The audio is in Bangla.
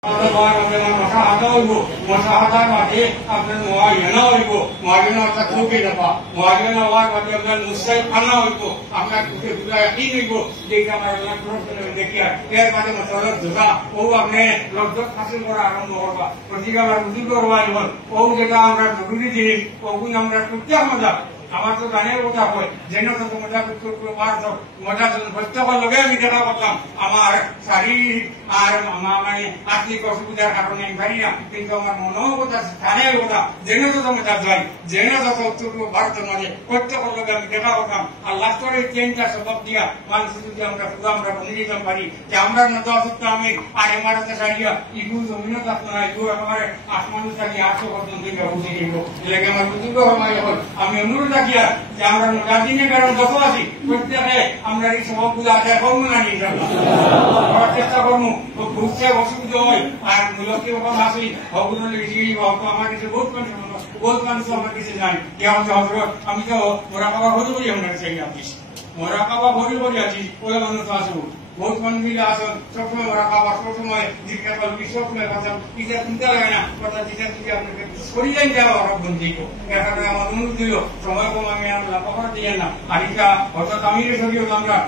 masa ada ibu, masa ada mati, apa semua yana ibu, yana tak kuki apa, yana awak mati apa musai ana ibu, apa kuki juga ini ibu, jika masalah terus dekia, ya mati masalah juga, oh apne lodok hasil orang orang, ketika orang itu orang ibu, oh jika orang dulu di, oh pun orang kerja mana. আমার তো জানের কথা হয় যেন তো মজা করতে পারতো মজা প্রত্যেক লোকে আমি দেখা করতাম আমার শারীরিক আর মানে আর্থিক অসুবিধার কারণে আমি পারি না কিন্তু আমার মনেও কথা জানের কথা যেন তো মজা যাই যেন তো উত্তর ভারতের মাঝে প্রত্যেক লোকে আমি দেখা করতাম আর লাস্টের এই তিনটা সবক দিয়া মানুষ যদি আমরা বলে দিতাম পারি যে আমরা মতো অসুস্থ আমি আর আমার সারিয়া ইগু জমিনও থাকতো না ইগু আমার আসমান থাকি 800 পর্যন্ত বুঝে দিব এলাকা আমার বুঝিব আমি অনুরোধ যে আমরা রাজনীতি কারণ যত আছি প্রত্যেকে আমরা এই সবগুলো আদায় করবো না করার চেষ্টা করবো বুঝতে অসুবিধা হয় আর লোককে যখন আসি ভগবান আমার কাছে বহুত মানুষ আমার কাছে জানি কে হচ্ছে হজরত আমি তো মোরা খাওয়া হতে বলি আমার কাছে আছিস মোরা খাওয়া ভরি ভরি আছি ওই মানুষ আসবো बहुत मन मिला आसन सब समय मरा खावा सब समय जिसका कल भी सब समय बात इधर चिंता लगाना पता जिधर चिंता अपने छोड़ी जाएंगे क्या और बंदी को क्या करना है अनुरोध दियो समय को मांगे हम लापरवाही दिया ना आरिका बहुत तामीर सभी होता